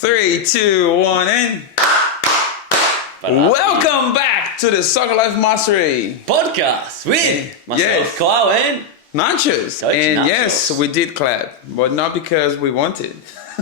3, 2, 1, and welcome back to the Soccer Life Mastery podcast with myself, Yes. Kyle, and Nachos. Coach And Nachos. yes, we did clap, but not because we wanted.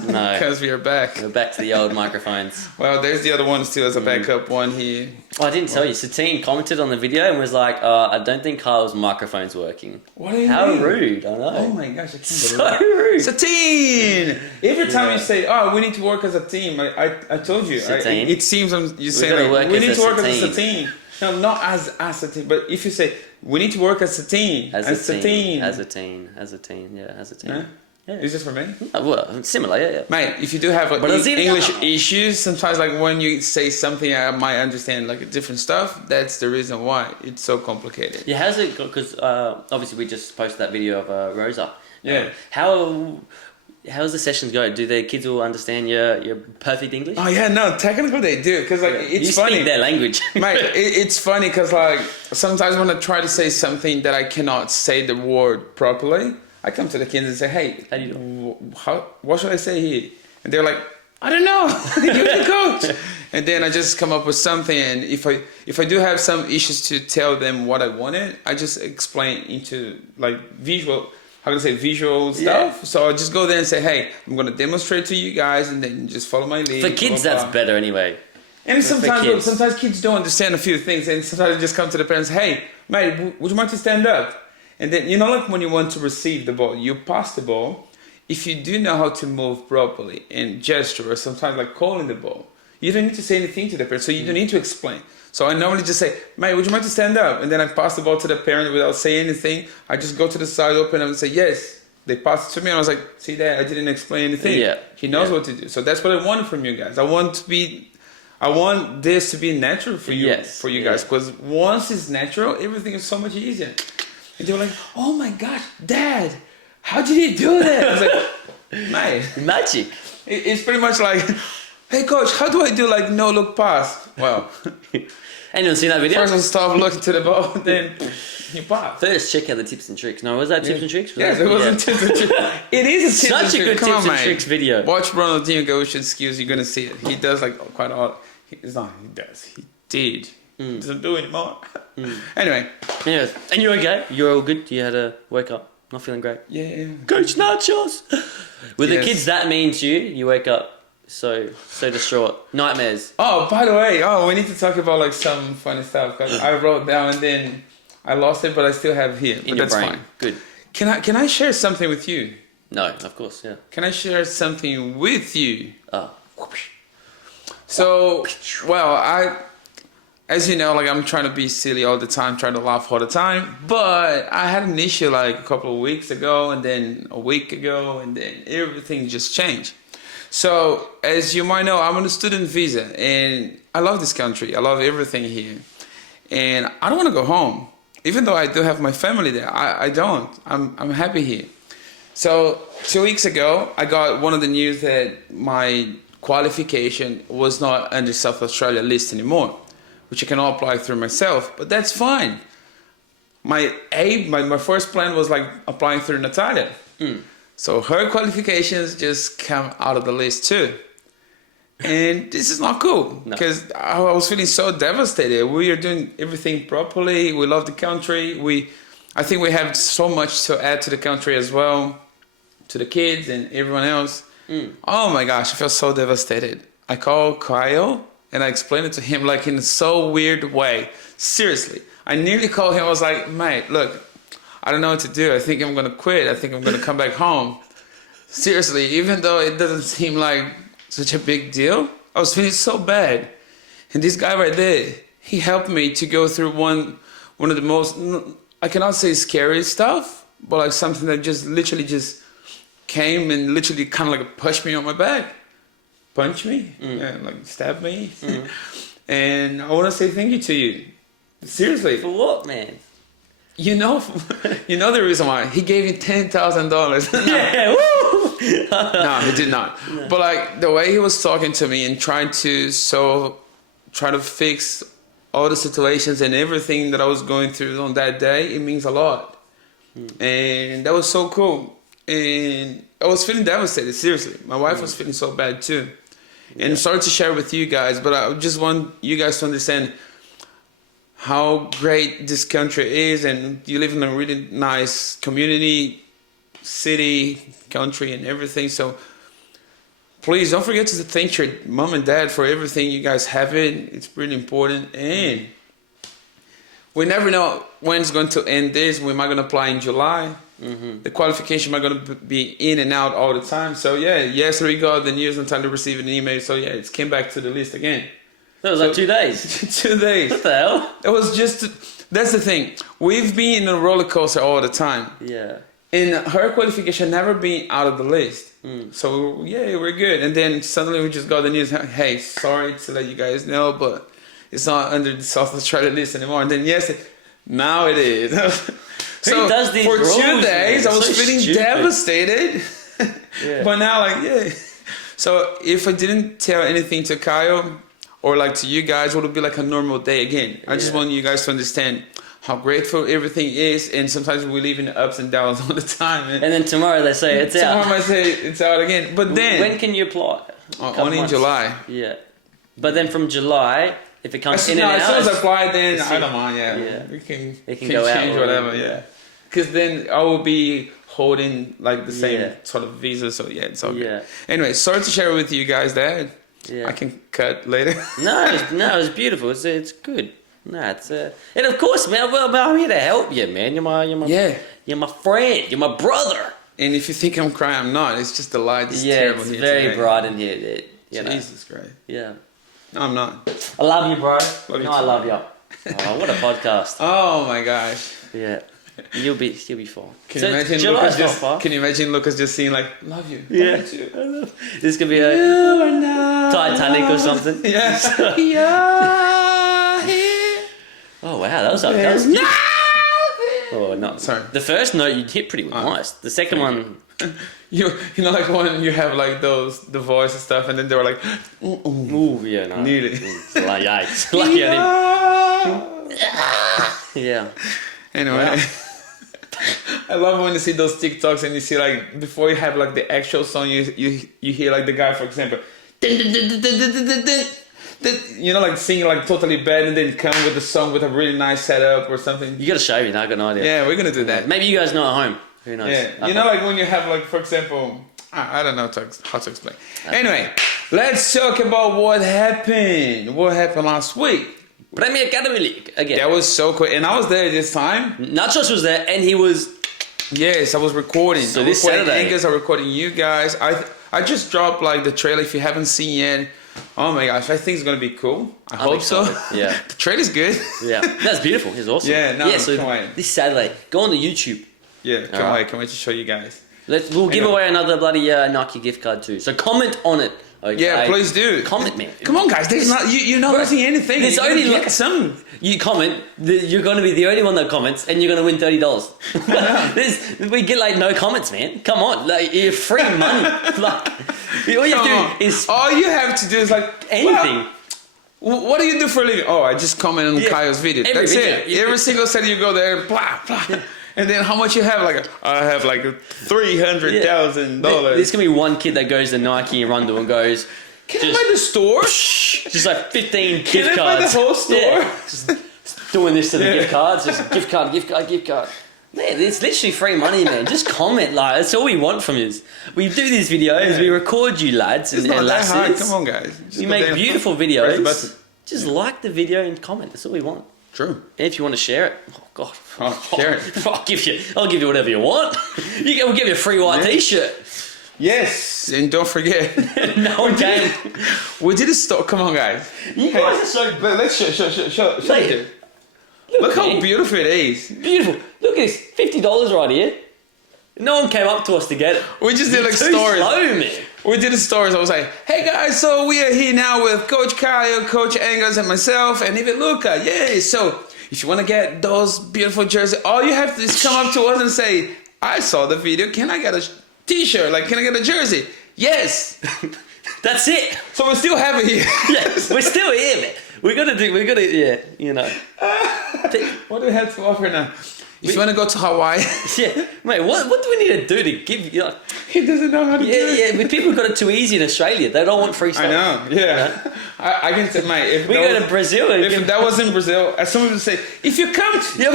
No. Because we are back. we're back to the old microphones. Well, there's the other ones too as a backup one here. Oh, I didn't tell you. Satine commented on the video and was like, I don't think Kyle's microphone's working. What do you How mean? rude, I know. Oh my gosh, I can't So believe rude. it. Satine! Every time Yeah. you say, oh, we need to work as a team, I told you. Satine? It seems you say, gotta like, work we as need a to work satine. as a team. No, not as a team, but if you say, we need to work as a team. As a team. As As a team. As a team. Yeah, as a team. Huh? Yeah. Is this for me? Oh, well, similar, yeah. Mate, if you do have like, Brasília. English issues, sometimes like when you say something I might understand like different stuff, that's the reason why it's so complicated. Yeah, how's it, because obviously we just posted that video of Rosa. Yeah. How's the sessions go? Do the kids all understand your perfect English? Oh yeah, no, technically they do, because like it's you funny. speak their language. Mate, it's funny because like sometimes when I try to say something that I cannot say the word properly, I come to the kids and say, "Hey, How do you do? what should I say here?" And they're like, "I don't know. You're the coach." And then I just come up with something. And if I do have some issues to tell them what I wanted, I just explain into like visual. How can I say visual stuff? Yeah. So I just go there and say, "Hey, I'm gonna demonstrate to you guys, and then just follow my lead." For kids, blah, blah, that's blah. better anyway. And kids. sometimes kids don't understand a few things, and sometimes they just come to the parents, "Hey, mate, would you mind to stand up?" And then, you know, like when you want to receive the ball, you pass the ball. If you do know how to move properly and gesture, or sometimes like calling the ball, you don't need to say anything to the parent, so you don't need to explain. So I normally just say, "Mate, would you mind to stand up?" And then I pass the ball to the parent without saying anything. I just go to the side, open up and say, "Yes." They passed it to me, and I was like, "See that? I didn't explain anything." Yeah. He knows Yeah. what to do. So that's what I wanted from you guys. I want this to be natural for you, Yes. for you guys, because once it's natural, everything is so much easier. And they were like, "Oh my gosh, Dad, how did you do that?" I was like, "Mate, Magic. it's pretty much like, hey coach, how do I do like no look pass?" Well, Anyone seen that video? first I stop looking to the ball, then you pass. First, check out the tips and tricks. No, was that tips and tricks? Yes, it wasn't tips and tricks. It is a tips and Such a good tricks. Come tips on, and mate. tricks video. Watch Ronaldinho Gaúcho skills, you're gonna see it. He does like quite a lot. He does. He did. He doesn't do anymore. Anyway. Anyways, and you're okay? You're all good? You had to wake up not feeling great? Yeah. Coach Nachos! With the Yes. kids that mean to you, you wake up so distraught. Nightmares. Oh, by the way, we need to talk about like some funny stuff, because I wrote down and then I lost it, but I still have it here. In But your that's brain. fine. Good. Can I share something with you? No, of course, yeah. Can I share something with you? Oh. So, well, as you know, like I'm trying to be silly all the time, trying to laugh all the time. But I had an issue like a couple of weeks ago, and then a week ago, and then everything just changed. So, as you might know, I'm on a student visa, and I love this country. I love everything here, and I don't want to go home, even though I do have my family there. I don't. I'm happy here. So 2 weeks ago, I got one of the news that my qualification was not under South Australia list anymore, which I can all apply through myself, but that's fine. My first plan was like applying through Natalia. So her qualifications just come out of the list too. And this is not cool, because I was feeling so devastated. We are doing everything properly. We love the country. I think we have so much to add to the country as well, to the kids and everyone else. Oh my gosh, I felt so devastated. I called Kyle and I explained it to him like in a so weird way. Seriously, I nearly called him. I was like, "Mate, look, I don't know what to do. I think I'm gonna quit. I think I'm gonna come back home." Seriously, even though it doesn't seem like such a big deal, I was feeling so bad. And this guy right there, he helped me to go through one of the most, I cannot say scary stuff, but like something that just literally just came and literally kind of like pushed me on my back, punched me, and like stabbed me. And I want to say thank you to you. Seriously. For what, man? You know the reason why. He gave me $10,000. Yeah, woo! No, he did not. No. But like the way he was talking to me and trying to fix all the situations and everything that I was going through on that day, it means a lot. And that was so cool. And I was feeling devastated, seriously. My wife was feeling so bad too. And sorry to share with you guys, but I just want you guys to understand how great this country is, and you live in a really nice community, city, country, and everything. So please don't forget to thank your mom and dad for everything you guys have. It's really important, and we never know when it's going to end this. We might going to apply in July. The qualification might going to be in and out all the time. So yesterday we got the news until they received an email. So it came back to the list again. That was like 2 days. 2 days. What the hell? It was just, that's the thing. We've been in a roller coaster all the time. Yeah. And her qualification never been out of the list. So we're good. And then suddenly we just got the news, hey, sorry to let you guys know, but it's not under the South Australia list anymore. And then now it is. So Who does these for rules, 2 days, man? I was So feeling stupid. devastated. But now So if I didn't tell anything to Kyle or like to you guys, it would be like a normal day again. I just want you guys to understand how grateful everything is, and sometimes we live in the ups and downs all the time. And then tomorrow they say it's out. Tomorrow I say it's out again. But then When can you apply? only in July. Yeah. But then from July, if it comes in and As soon out, as I apply, then it's I don't mind. Yeah. We can go out change or- whatever. Yeah. Because then I will be holding like the same Yeah. sort of visa. So it's all good. Yeah. Anyway, sorry to share with you guys that. Yeah. I can cut later. No, it's beautiful. It's good. No, it's and of course, man. Well, I'm here to help you, man. You're my you're my friend. You're my brother. And if you think I'm crying, I'm not. It's just the light is Yeah, terrible it's here very today. bright in here. Dude. You know. Jesus Christ. Yeah. No, I'm not. I love you, bro. you I too. love you. Oh, what a podcast. Oh my gosh. Yeah. You'll be fine. Can you imagine July's Lucas not just? far. Can you imagine Lucas just seeing like, love you. Yeah. Love you. This could be a You are not Titanic or something. Yes. You're here. Oh wow, that was up. That There's was nothing. Oh no. Sorry. The first note you hit pretty nice. The second one, You know like when you have like the voice and stuff, and then they were like, ooh yeah, no. Nearly. It's like yikes. Lucky I didn't. Yeah. Anyway. Wow. I love when you see those TikToks and you see like before you have like the actual song, you hear like the guy, for example, you know, like singing like totally bad, and then come with the song with a really nice setup or something. You gotta show me. I got no idea. Yeah, we're gonna do that. Maybe you guys know at home. Who knows? Yeah, you know, like when you have like, for example, I don't know how to explain. Anyway, let's talk about what happened. What happened last week? Premier Academy League again. That was so cool, and I was there this time. Nachos was there, and he was. Yes, I was recording. So I'm this recording Saturday. Angus, I'm recording you guys. I just dropped like the trailer. If you haven't seen yet, oh my gosh, I think it's gonna be cool. I hope so. excited. Yeah. The trailer's good. Yeah, that's beautiful. He's awesome. Yeah, no, So can't wait. this Saturday, go on to YouTube. Yeah, can't wait to show you guys. We'll give away another bloody Nike gift card too. So comment on it. Okay? Yeah, please do. Comment, man. Come on, guys. There's not you're not missing anything. There's You're only gonna like get some. You comment, you're going to be the only one that comments, and you're going to win $30. We get like no comments, man. Come on, like you're free money. Like all you have to do is all you have to do is like anything. Well, what do you do for a living? Oh, I just comment on Kyle's video. Every That's video. it. Every single set you go there, blah blah. And then how much you have? Like I have like $300,000. There's gonna be one kid that goes to Nike and Rundle and goes, Can I buy the store? just like 15 Can gift I cards. buy the whole store? Yeah. Just doing this to the gift cards, just gift card. Man, it's literally free money, man. Just comment, like that's all we want from you. We do these videos, we record you lads It's and not that hard. lasses. Come on, guys. Just We go make there. beautiful Press the videos. button. Just like the video and comment. That's all we want. True. And if you want to share it, oh god, Share it. I'll give you whatever you want. We'll give you a free white T-shirt. Yes, and don't forget, No one can. we did a store. Come on, guys. You guys are so Let's show Like, it. Look how man. beautiful it is. Beautiful. Look at this, $50 right here. No one came up to us to get it. We just did like Too stories. slow, man. We did the stories. I was like, hey guys, so we are here now with Coach Kyle, Coach Angus, and myself, and even Luca. Yay! So if you want to get those beautiful jerseys, all you have to do is come up to us and say, I saw the video. Can I get a t-shirt? Like, can I get a jersey? Yes. That's it. So we still have it here. Yeah, we're still here, man. We gotta, yeah, you know. What do we have to offer now? If you want to go to Hawaii, Yeah, mate. What do we need to do to give you? Like, he doesn't know how to do it. yeah. But people got it too easy in Australia. They don't want free stuff. I know, yeah. I can say, mate, if We that go was- to Brazil. if that was in Brazil, as someone would say, if you come to... Yeah,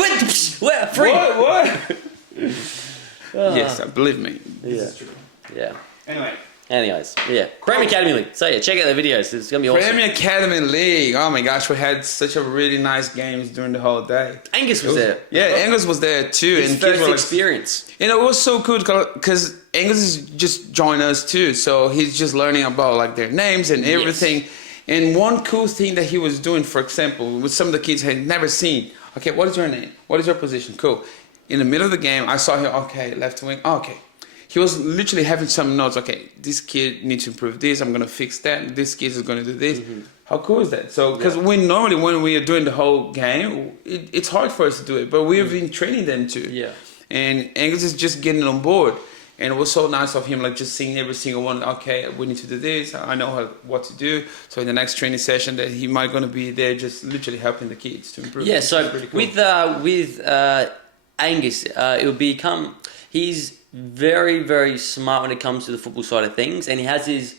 where free? What? Yes, believe me. This is true. Yeah. Anyway. Anyways, yeah. Premier Academy League. So yeah, check out the videos. It's gonna be awesome. Premier Academy League. Oh my gosh, we had such a really nice games during the whole day. Angus was there. Yeah, Angus was there too. His and kids first were like, experience. you know, it was so cool because Angus is just joined us too. So he's just learning about like their names and everything. Yes. And one cool thing that he was doing, for example, with some of the kids had never seen. Okay, what is your name? What is your position? Cool. In the middle of the game, I saw him, okay, left wing, okay. He was literally having some notes. Okay, this kid needs to improve this. I'm gonna fix that. This kid is gonna do this. Mm-hmm. How cool is that? So, because we normally when we are doing the whole game, it's hard for us to do it, but we have been training them too. Yeah. And Angus is just getting on board, and it was so nice of him, like just seeing every single one. Okay, we need to do this. I know what to do. So in the next training session, that he might gonna be there, just literally helping the kids to improve. Yeah. So It's pretty cool. with Angus, it will become he's very, very smart when it comes to the football side of things, and he's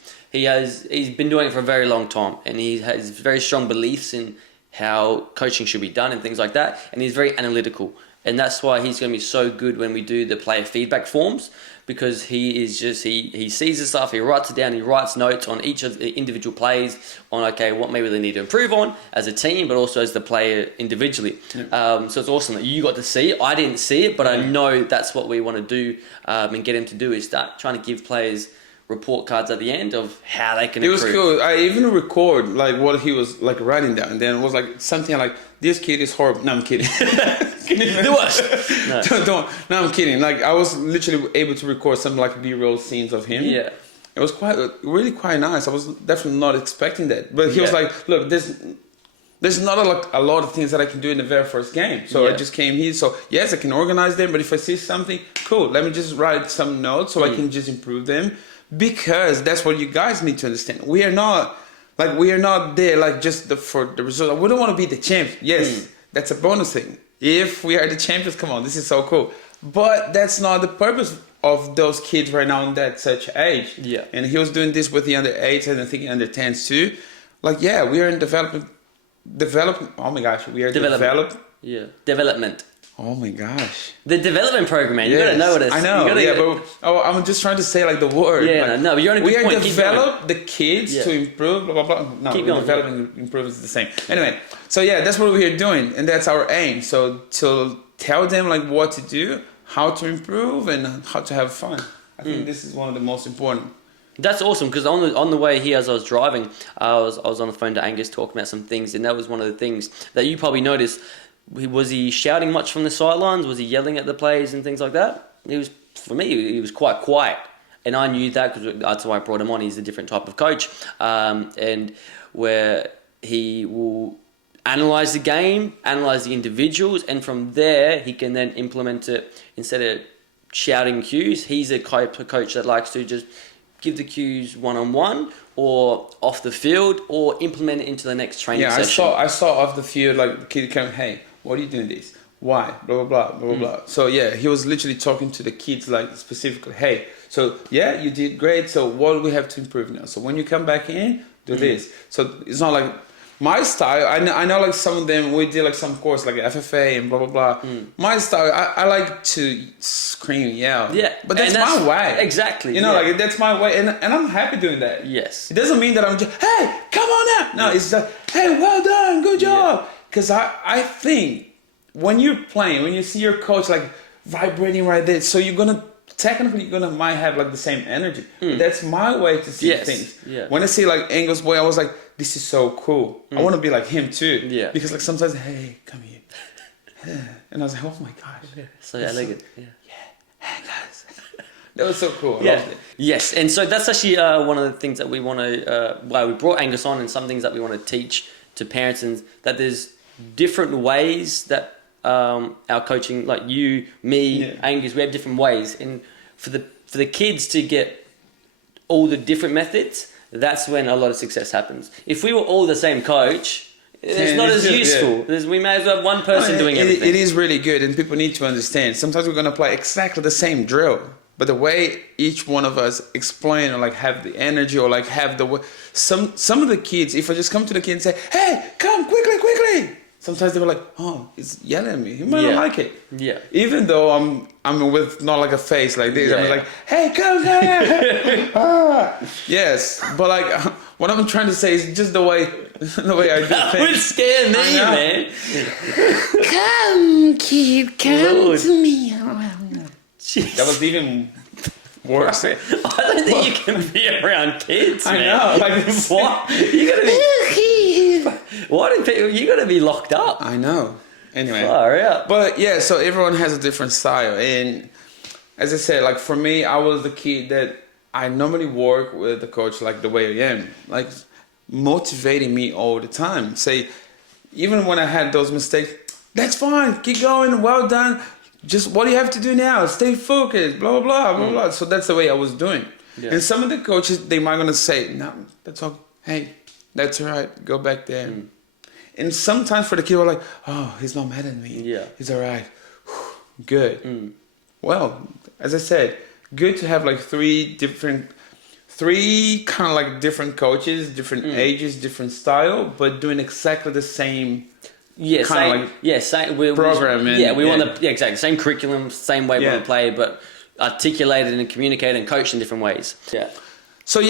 been doing it for a very long time, and he has very strong beliefs in how coaching should be done and things like that, and he's very analytical, and that's why he's going to be so good when we do the player feedback forms, because he is just he sees the stuff, he writes it down, he writes notes on each of the individual plays on okay what maybe they need to improve on as a team, but also as the player individually. So it's awesome that you got to see it. I didn't see it, but I know that's what we want to do and get him to do is start trying to give players report cards at the end of how they can improve. It was cool. I even record like what he was like writing down, and then it was like something like, "This kid is horrible." No, I'm kidding. The worst. No. No, I'm kidding. Like I was literally able to record some like B-roll scenes of him. Yeah. It was really quite nice. I was definitely not expecting that, but he was Yeah. like, "Look, there's not a lot of things that I can do in the very first game. So I Yeah. just came here. So yes, I can organize them, but if I see something, cool, let me just write some notes so I can just improve them. Because that's what you guys need to understand. We are not there like just for the result. We don't want to be the champ. Yes, that's a bonus thing. If we are the champions, come on, this is so cool. But that's not the purpose of those kids right now in that such age. Yeah. And he was doing this with the under 8s and I think under 10s too. Like, yeah, we are in development. Oh my gosh, we are development. Yeah. Development. Oh my gosh. The development program, man. You Yes, gotta know what it is. I know. But I'm just trying to say like the word. Yeah, like, no, but you're on a good we point. are Keep develop the kids Yeah. to improve, blah, blah, blah. No, Keep going, developing, improve is the same. Anyway, so yeah, that's what we're doing. And that's our aim. So to tell them like what to do, how to improve, and how to have fun. I think this is one of the most important. That's awesome because on the way here, as I was driving, I was on the phone to Angus talking about some things, and that was one of the things that you probably noticed. Was he shouting much from the sidelines? Was he yelling at the players and things like that? For me, he was quite quiet, and I knew that because that's why I brought him on. He's a different type of coach, and where he will analyze the game, analyze the individuals, and from there he can then implement it instead of shouting cues. He's a coach that likes to just give the cues one-on-one or off the field or implement it into the next training session. I saw off the field like the kid came, hey, what are you doing this? Why? Blah, blah, blah, blah, blah. So yeah, he was literally talking to the kids like specifically, hey, so yeah, you did great. So what do we have to improve now? So when you come back in, do this. So it's not like my style. I know like some of them, we did like some course like FFA and blah, blah, blah. My style, I like to scream, yell. Yeah. But that's my way. Exactly. You know, yeah. like that's my way. And I'm happy doing that. Yes. It doesn't mean that I'm just, hey, come on out. No, it's like, hey, well done, good job. Because I think when you're playing, when you see your coach like vibrating right there, so you're gonna might have like the same energy. That's my way to see things. Yeah. When I see like Angus boy, I was like, this is so cool. I want to be like him too. Yeah. Because like sometimes, hey, come here. And I was like, oh my gosh. So elegant. Yeah. Hey guys. That was so cool. I Yeah. loved it. Yes, and so that's actually one of the things that we want to. Why we brought Angus on, and some things that we want to teach to parents, and that there's different ways that our coaching, like you, me, Angus, we have different ways, and for the kids to get all the different methods, that's when a lot of success happens. If we were all the same coach, it's not as useful. We may as well have one person doing everything. It is really good, and people need to understand. Sometimes we're going to play exactly the same drill, but the way each one of us explain or like have the energy or like have the some of the kids, if I just come to the kid and say, "Hey, come quickly," sometimes they were like, "Oh, he's yelling at me. He might not like it." Yeah. Even though I'm with not like a face like this, I'm like, "Hey, come." Yes, but like what I'm trying to say is just the way I do That would things. scare me, man. Come, kid, come Lord. to me. Jeez. That was even worse. I don't think you can be around kids, I man. know, like What? You gotta be. Why do people? You gotta be locked up. I know. Anyway, Far out. but yeah, so everyone has a different style, and as I said, like for me, I was the kid that I normally work with the coach like the way I am, like motivating me all the time. Say, even when I had those mistakes, that's fine, keep going, well done. Just what do you have to do now? Stay focused, blah, blah, blah, blah, blah. So that's the way I was doing. Yeah. And some of the coaches, they might gonna say, no, that's all, hey, that's all right, go back there. And sometimes for the kid, we're like, oh, he's not mad at me. Yeah. He's all right. Good. Well, as I said, good to have like three kind of like different coaches, different ages, different style, but doing exactly the same. Yeah, Kinda same. like Yeah, same. program and- we want yeah. the exactly same curriculum, same way we Yeah. want to play, but articulated and communicated and coached in different ways. Yeah. So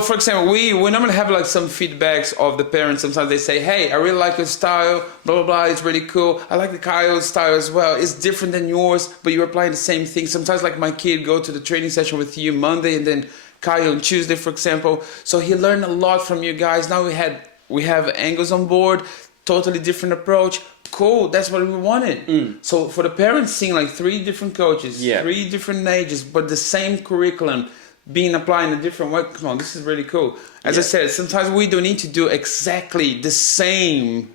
for example, we normally have like some feedbacks of the parents. Sometimes they say, hey, I really like your style, blah, blah, blah, it's really cool. I like the Kyle's style as well. It's different than yours, but you're applying the same thing. Sometimes like my kid go to the training session with you Monday and then Kyle on Tuesday, for example. So he learned a lot from you guys. Now we have Angus on board, totally different approach. Cool, that's what we wanted. So for the parents seeing like three different coaches, Yeah. three different ages, but the same curriculum being applied in a different way. Come on, this is really cool. As I said, sometimes we don't need to do exactly the same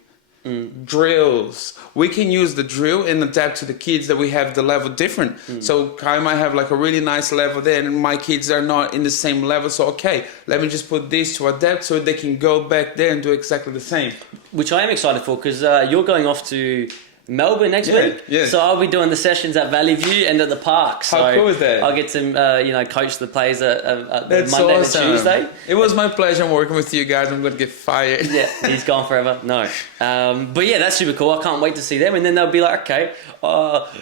drills. We can use the drill and adapt to the kids that we have the level different. So Kai might have like a really nice level there and my kids are not in the same level. So okay, let me just put this to adapt so they can go back there and do exactly the same. Which I am excited for because you're going off to Melbourne next Yeah, week. yeah. So I'll be doing the sessions at Valley View and at the park. So How cool is that? I'll get to coach the players at That's Monday awesome. and Tuesday. It was my pleasure working with you guys. I'm going to get fired. Yeah, he's gone forever. No. But yeah, that's super cool. I can't wait to see them. And then they'll be like, okay,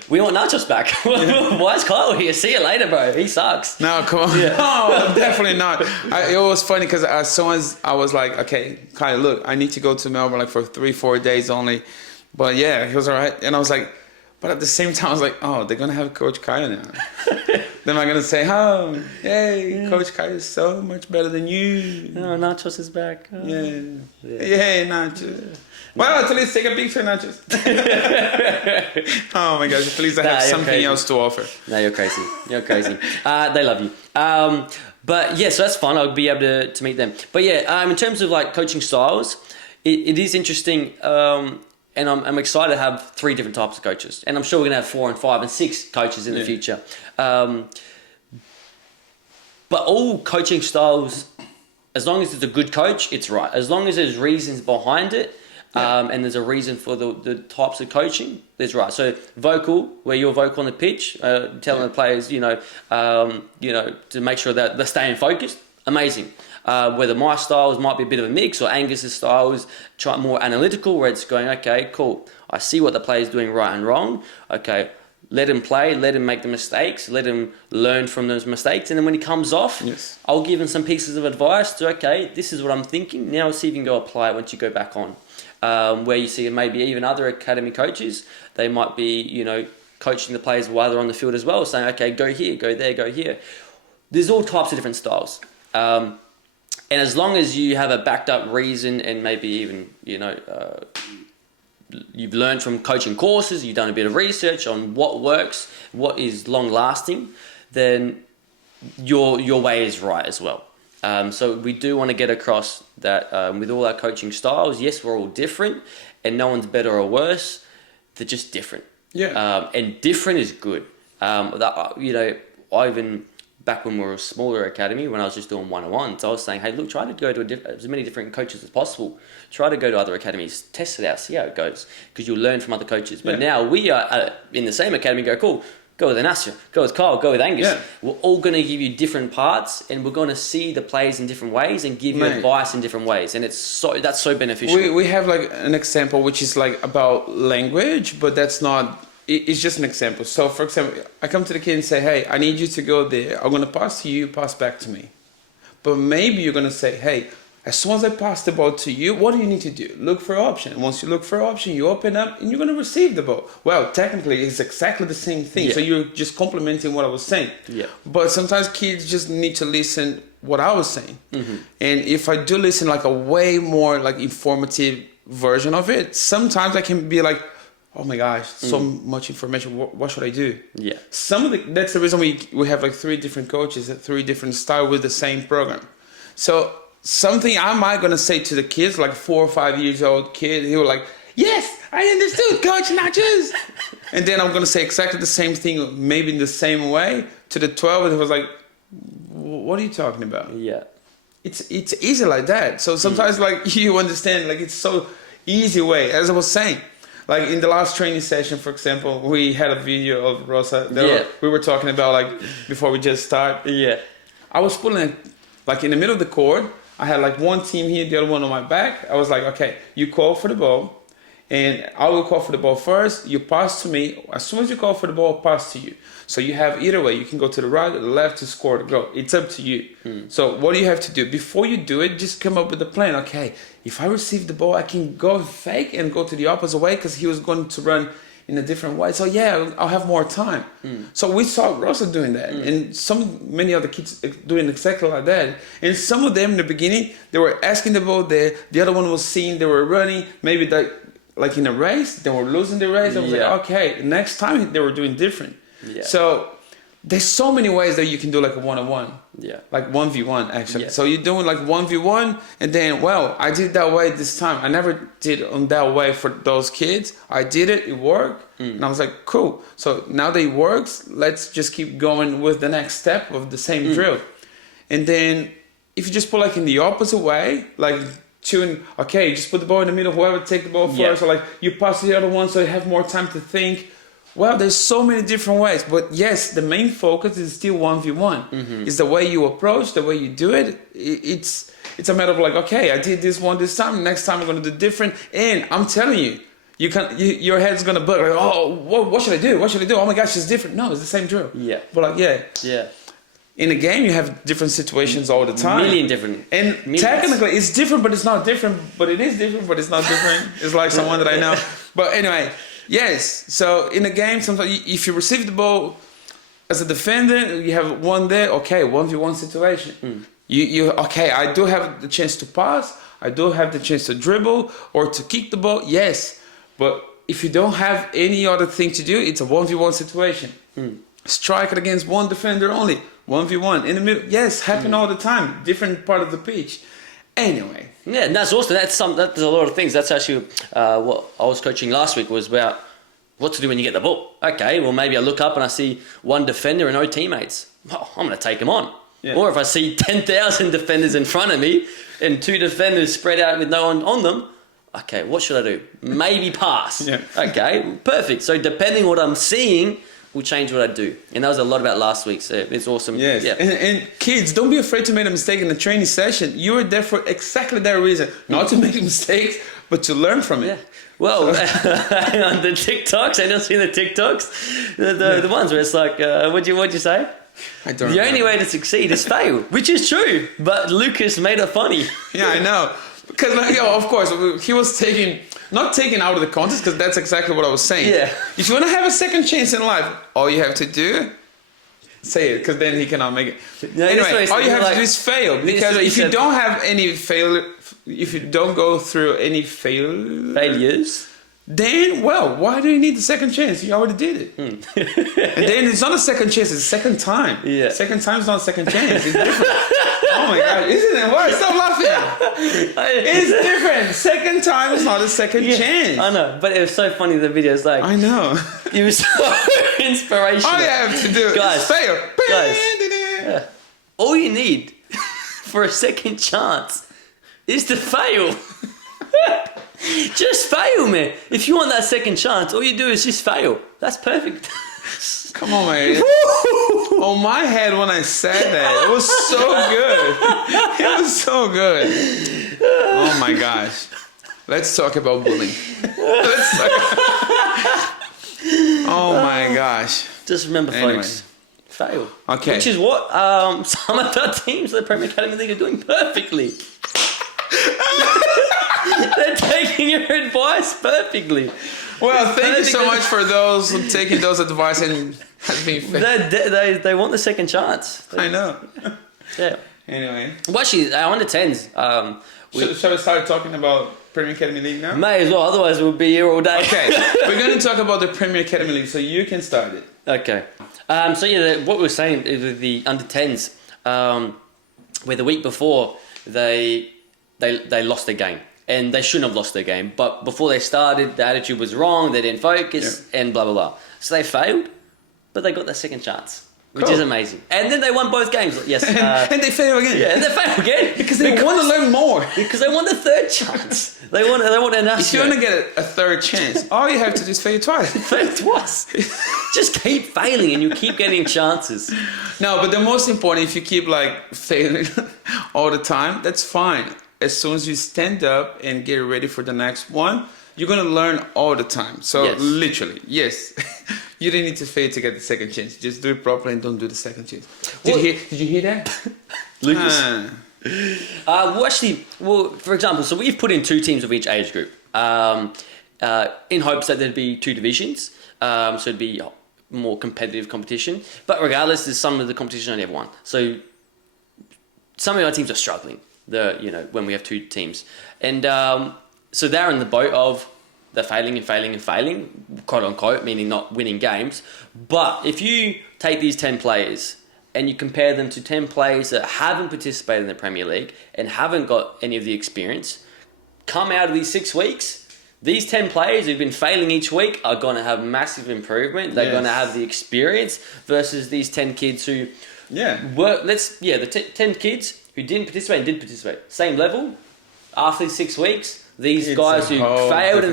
we want Nachos back. Why is Kyle here? See you later, bro. He sucks. No, come on. No, definitely not. It was funny because as soon as I was like, okay, Kyle, look, I need to go to Melbourne like for 3-4 days only. But yeah, he was all right. And I was like, but at the same time, I was like, oh, they're going to have Coach Kyle now. Then I'm going to say, oh, hey, Coach Kyle is so much better than you. Oh, Nachos is back. Oh. Yeah. Hey, Nachos. Well, at least take a picture, Nachos. Oh my gosh, at least I have you're something crazy. else to offer. No, you're crazy. You're crazy. They love you. But yeah, so that's fun. I'll be able to meet them. But yeah, in terms of like coaching styles, it is interesting. And I'm excited to have 3 different types of coaches. And I'm sure we're going to have 4 and 5 and 6 coaches in the future. But all coaching styles, as long as it's a good coach, it's right. As long as there's reasons behind it, and there's a reason for the types of coaching, there's right. So vocal, where you're vocal on the pitch, telling the players, to make sure that they're staying focused, amazing. Whether my styles might be a bit of a mix or Angus's style is more analytical, where it's going, okay, cool, I see what the player's doing right and wrong. Okay, let him play, let him make the mistakes, let him learn from those mistakes. And then when he comes off, I'll give him some pieces of advice to, okay, this is what I'm thinking. Now see if you can go apply it once you go back on. Where you see maybe even other academy coaches, they might be, coaching the players while they're on the field as well, saying, okay, go here, go there, go here. There's all types of different styles. And as long as you have a backed up reason and maybe even, you've learned from coaching courses, you've done a bit of research on what works, what is long lasting, then your way is right as well. So we do want to get across that with all our coaching styles, yes, we're all different and no one's better or worse. They're just different. Yeah. And different is good. I even back when we were a smaller academy, when I was just doing one-on-ones, I was saying, hey, look, try to go to as many different coaches as possible. Try to go to other academies, test it out, see how it goes, because you'll learn from other coaches. But now we are in the same academy, go, cool, go with Anastia, go with Kyle, go with Angus. Yeah. We're all going to give you different parts, and we're going to see the plays in different ways and give you advice in different ways. And that's so beneficial. We have like an example which is like about language, but that's not... It's just an example. So, for example, I come to the kid and say, hey, I need you to go there. I'm going to pass to you, pass back to me. But maybe you're going to say, hey, as soon as I pass the ball to you, what do you need to do? Look for option. And once you look for option, you open up and you're going to receive the ball. Well, technically, it's exactly the same thing. Yeah. So you're just complementing what I was saying. Yeah. But sometimes kids just need to listen what I was saying. Mm-hmm. And if I do listen like a way more like informative version of it, sometimes I can be like, oh my gosh, so much information. What should I do? Yeah. That's the reason we have like 3 different coaches, 3 different styles with the same program. So something I might gonna say to the kids, like 4 or 5 years old kid, he was like, yes, I understood, Coach Nachos. And then I'm gonna say exactly the same thing, maybe in the same way to the 12, and he was like, what are you talking about? Yeah. It's easy like that. So sometimes like you understand, like it's so easy way, as I was saying. Like in the last training session, for example, we had a video of Rosa. We were talking about like before we just start. Yeah. I was pulling like in the middle of the court. I had like one team here, the other one on my back. I was like, okay, you call for the ball, and I will call for the ball first. You pass to me. As soon as you call for the ball, I'll pass to you. So you have either way. You can go to the right or the left to score the goal. It's up to you. So what do you have to do? Before you do it, just come up with a plan. Okay, if I receive the ball, I can go fake and go to the opposite way because he was going to run in a different way. So yeah, I'll have more time. So we saw Rosa doing that, and many other kids doing exactly like that. And some of them in the beginning, they were asking the ball there. The other one was seeing they were running. Maybe like in a race, they were losing the race. I was like, okay, next time they were doing different. Yeah. So there's so many ways that you can do like a one-on-one. Yeah. Like 1v1 actually. Yeah. So you're doing like 1v1 and then, well, I did that way this time. I never did on that way for those kids. I did it, it worked. And I was like, cool. So now that it works, let's just keep going with the next step of the same drill. And then if you just put like in the opposite way, like okay, just put the ball in the middle, whoever take the ball first, or like you pass to the other one so you have more time to think. Well, there's so many different ways, but yes, the main focus is still 1v1. It's the way you approach, the way you do it. It's a matter of like, okay, I did this one this time, next time I'm gonna do different. And I'm telling you, your head's gonna bug. Like, oh, what should I do? What should I do? Oh my gosh, it's different. No, it's the same drill. Yeah. But like, yeah. In a game, you have different situations all the time. And technically, it's different, but it's not different. But it is different, but it's not different. It's like someone that I know. But anyway. Yes, so in a game, sometimes if you receive the ball as a defender, you have one there, okay, 1v1 situation. Okay, I do have the chance to pass, I do have the chance to dribble or to kick the ball, yes. But if you don't have any other thing to do, it's a 1v1 situation. Strike it against one defender only, 1v1 in the middle. Yes, happen all the time, different part of the pitch. Anyway. Yeah, and that's awesome. That's a lot of things. That's actually what I was coaching last week was about what to do when you get the ball. Okay, well maybe I look up and I see one defender and no teammates. Well, I'm going to take him on. Yeah. Or if I see 10,000 defenders in front of me and 2 defenders spread out with no one on them, okay, what should I do? Maybe pass. Yeah. Okay, perfect. So depending what I'm seeing will change what I do. And that was a lot about last week, so it's awesome. Yes. Yeah. And kids, don't be afraid to make a mistake in the training session. You are there for exactly that reason. Not to make mistakes, but to learn from it. Yeah. Well, on the TikToks, I know seen the TikToks, the ones where it's like, what'd you say? I don't know. The only way to succeed is fail, which is true, but Lucas made it funny. Yeah, I know. Because, of course, he was not taken out of the context, because that's exactly what I was saying. Yeah. If you want to have a second chance in life, all you have to do, say it, because then he cannot make it. Yeah, anyway, all you have to do is fail. Because if you don't have any failure, if you don't go through any failures, then, well, why do you need the second chance? You already did it. And then it's not a second chance, it's a second time. Yeah. Second time is not a second chance. It's different. Oh my God, isn't it? Why? Stop laughing. It's different. Second time is not a second chance. I know, but it was so funny, the videos. Like, I know. It was so inspirational. All you have to do is fail. Guys, Yeah. All you need for a second chance is to fail. Just fail, man. If you want that second chance, all you do is just fail. That's perfect. Come on, man. On my head when I said that, it was so good. It was so good. Oh my gosh. Let's talk about bullying. Oh my gosh. Just remember, folks, fail. Okay. Which is what some of our teams in the Premier Academy League are doing perfectly. They're taking your advice perfectly. Well, thank you so much for those taking those advice and being fair. They want the second chance. I know. Yeah. Anyway. Well, actually, our under 10s. Shall we start talking about Premier Academy League now? May as well, otherwise we'll be here all day. Okay. We're going to talk about the Premier Academy League, so you can start it. Okay. So yeah, what we were saying is with the under 10s, where the week before they lost their game. And they shouldn't have lost their game. But before they started, the attitude was wrong, they didn't focus, and blah, blah, blah. So they failed, but they got their second chance, which is amazing. And then they won both games. Yes. And they failed again. Yeah, and they failed again. Because they want to learn more. Because they want the third chance. They want an If you want to get a third chance, all you have to do is fail twice. Fail twice. Just keep failing and you keep getting chances. No, but the most important, if you keep like failing all the time, that's fine. As soon as you stand up and get ready for the next one, you're going to learn all the time. So literally, yes, you didn't need to fail to get the second chance. Just do it properly and don't do the second chance. Did you hear that? Lucas? For example, so we've put in 2 teams of each age group in hopes that there'd be 2 divisions. So it'd be more competitive competition. But regardless, there's some of the competition only have 1. So some of our teams are struggling. When we have 2 teams, and so they're in the boat of they're failing, quote unquote, meaning not winning games. But if you take these 10 players and you compare them to 10 players that haven't participated in the Premier League and haven't got any of the experience, come out of these 6 weeks, these 10 players who've been failing each week are going to have massive improvement. They're going to have the experience versus these 10 kids who the 10 kids who didn't participate and did participate. Same level. After 6 weeks, these guys who failed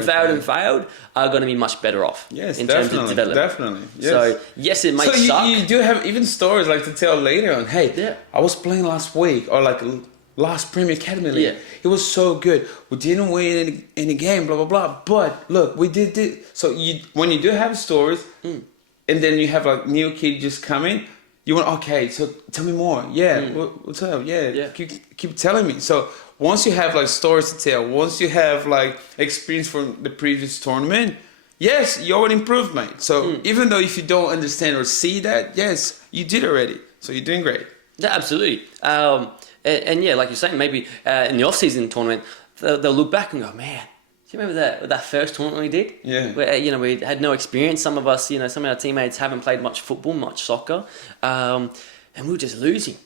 are going to be much better off in terms of development. Definitely. Yes. So, yes, it might suck. You do have even stories like to tell later on, hey, I was playing last week or like last Premier Academy League. Yeah. It was so good. We didn't win any game, blah, blah, blah. But look, we did this. So when you do have stories and then you have like new kid just coming, you want, okay, so tell me more. Yeah, what's up? Yeah. Keep telling me. So once you have like stories to tell, once you have like experience from the previous tournament, yes, you're an improvement. So even though if you don't understand or see that, yes, you did already. So you're doing great. Yeah, absolutely. And yeah, like you're saying, maybe in the off-season tournament, they'll look back and go, man, do you remember that first tournament we did? Yeah. Where, we had no experience. Some of us, some of our teammates haven't played much football, much soccer. And we were just losing.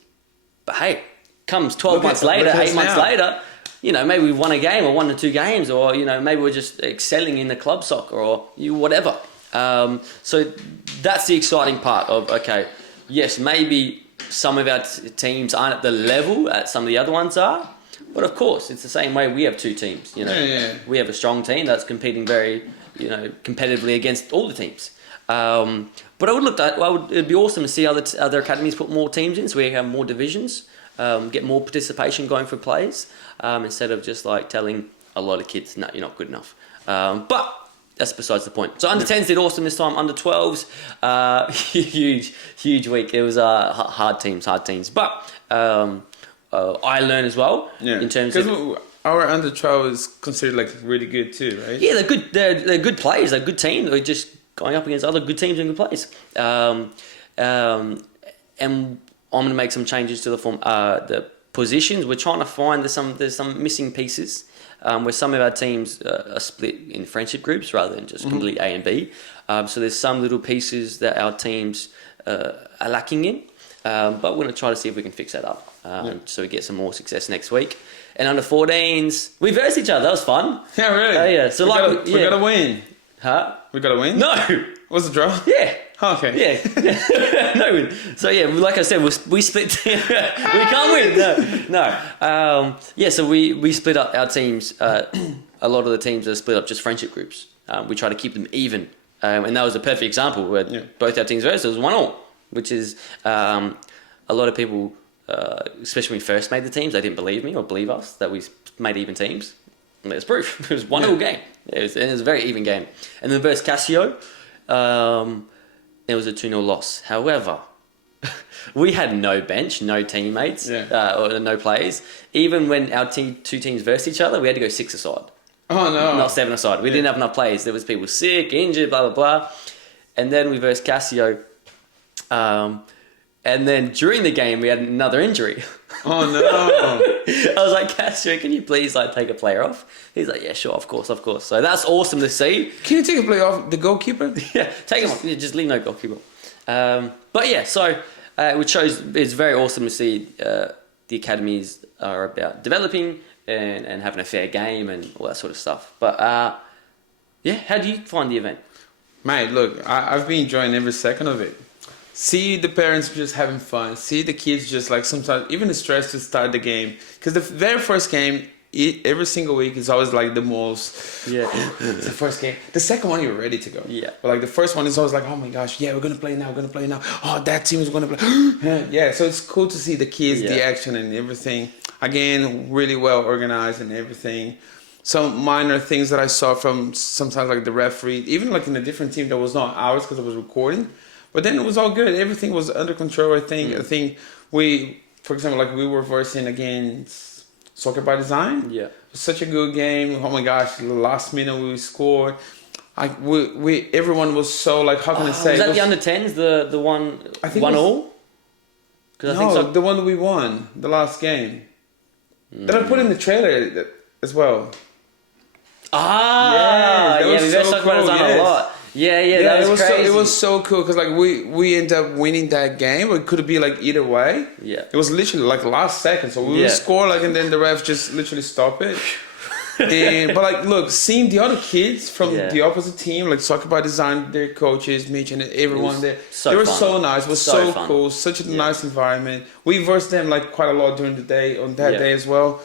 But hey, comes 12 months later, 8 months later, maybe we won a game or 1 or 2 games, or, maybe we're just excelling in the club soccer or whatever. So that's the exciting part of, okay, yes, maybe some of our teams aren't at the level that some of the other ones are. But of course, it's the same way we have 2 teams. We have a strong team that's competing very, competitively against all the teams. But it'd be awesome to see other academies put more teams in, so we have more divisions, get more participation going for players, instead of just like telling a lot of kids, no, you're not good enough. But that's besides the point. So under 10s did awesome this time. Under 12s, huge week. It was hard teams. But I learned as well in terms of our under 12 is considered like really good too, right? Yeah, they're good. They're good players. They're a good team. They're just going up against other good teams and good players. And I'm going to make some changes to the positions. We're trying to find there's some missing pieces. Where some of our teams are split in friendship groups rather than just complete A and B. So there's some little pieces that our teams are lacking in. But we're going to try to see if we can fix that up. So we get some more success next week. And under 14s, we versed each other. That was fun. Yeah, really? Yeah. So we gotta win. Huh? We gotta win? No. Was it a draw? Yeah. Okay. Yeah. No. So yeah, like I said, we split. We can't win. No. Yeah. So we split up our teams. A lot of the teams are split up just friendship groups. We try to keep them even, and that was a perfect example where both our teams versus it was 1-1, which is a lot of people, especially when we first made the teams, they didn't believe me or believe us that we made even teams. And there's proof. It was 1-0 game. It was a very even game. And then versus Casio, it was a 2-0 loss. However, we had no bench, no teammates, or no players. Even when our two teams versed each other, we had to go 6-a-side. Oh no! Not 7-a-side. We didn't have enough players. There was people sick, injured, blah blah blah. And then we versed Casio. And then during the game, we had another injury. Oh no! I was like, Casio, can you please take a player off? He's like, yeah, sure, of course. So that's awesome to see. Can you take a player off the goalkeeper? Yeah, take him off. Yeah, just leave no goalkeeper. But yeah, so which shows it's very awesome to see the academies are about developing and having a fair game and all that sort of stuff. But yeah, how do you find the event? Mate, look, I've been enjoying every second of it. See the parents just having fun. See the kids just sometimes even the stress to start the game. Because the very first game, every single week is always the most. Yeah. It's the first game. The second one, you're ready to go. Yeah. But the first one is always oh my gosh, yeah, we're going to play now. Oh, that team is going to play. Yeah, so it's cool to see the kids, the action and everything. Again, really well organized and everything. Some minor things that I saw from sometimes the referee, even in a different team that was not ours because I was recording. But then it was all good. Everything was under control, I think. I think we, for example, we were versing against Soccer by Design. Yeah. It was such a good game. Oh my gosh, the last minute we scored. Everyone was so how can I say? Was that the under 10s, the one, I think 1-1? The one that we won, the last game. That I put in the trailer as well. We versed Soccer by Design a lot. Yeah, that was crazy. It was so cool because we ended up winning that game. It could be either way. Yeah. It was literally last second. So we would score and then the ref just literally stop it. But look, seeing the other kids from the opposite team, Soccer by Design, their coaches, Mitch and everyone there, they were so nice. It was so cool. Such a nice environment. We versed them quite a lot during the day on that day as well.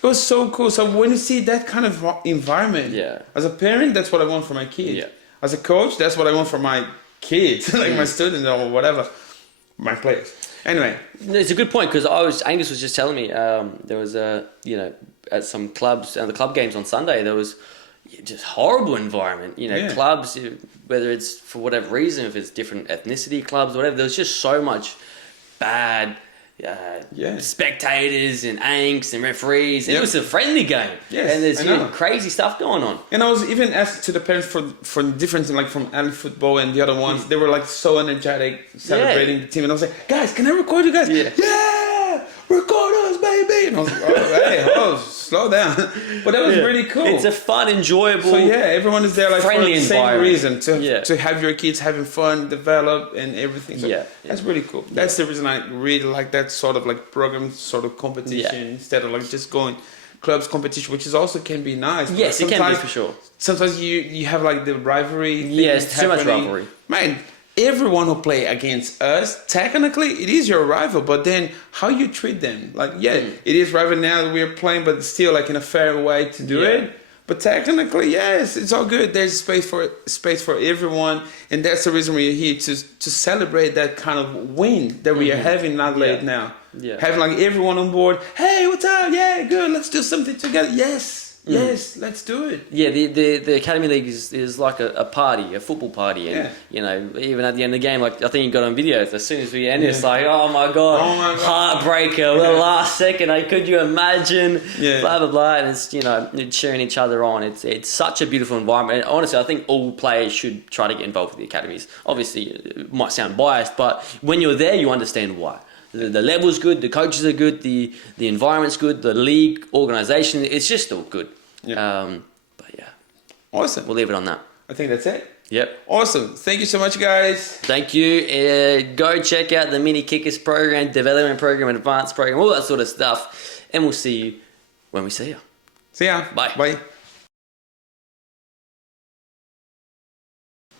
It was so cool. So when you see that kind of environment, as a parent, that's what I want for my kids. Yeah. As a coach, that's what I want for my kids, my students or whatever, my players. Anyway, it's a good point because Angus was just telling me there was at some clubs and the club games on Sunday there was just horrible environment. Clubs, whether it's for whatever reason, if it's different ethnicity clubs, whatever, there was just so much bad. Spectators and angst and referees. It was a friendly game. Yes, and there's crazy stuff going on. And I was even asked to the parents for difference in from Adelaide football and the other ones. They were so energetic celebrating the team, and I was like, guys, can I record you guys? Yeah, record us, baby. And I was like, slow down. But that was really cool. It's a fun, enjoyable. So everyone is there friendly for the same reason to have your kids having fun, develop, and everything. So that's really cool. That's the reason I really like that sort of program, sort of competition instead of just going clubs competition, which is also can be nice. Yes, it can be for sure. Sometimes you have the rivalry. Yes, too much rivalry. Man, everyone who play against us, technically, it is your rival, but then how you treat them. It is rival now that we're playing, but still in a fair way to do it. But technically, yes, it's all good. There's space for everyone, and that's the reason we're here to celebrate that kind of win that we are having in Adelaide now. Yeah. Having everyone on board. Hey, what's up? Yeah, good. Let's do something together. Yes, let's do it. Yeah, the Academy League is like a party, a football party. And, even at the end of the game, I think you got on video, as soon as we end, it's oh my God, heartbreaker, the last second, could you imagine? Blah, blah, blah. And it's, cheering each other on. It's such a beautiful environment. And honestly, I think all players should try to get involved with the academies. Obviously, it might sound biased, but when you're there, you understand why. The level's good, the coaches are good, the environment's good, the league, organisation, it's just all good. Awesome. We'll leave it on that. I think that's it. Yep. Awesome. Thank you so much, guys. Thank you. Go check out the Mini Kickers program, development program, advanced program, all that sort of stuff. And we'll see you when we see you. See ya. Bye. Bye.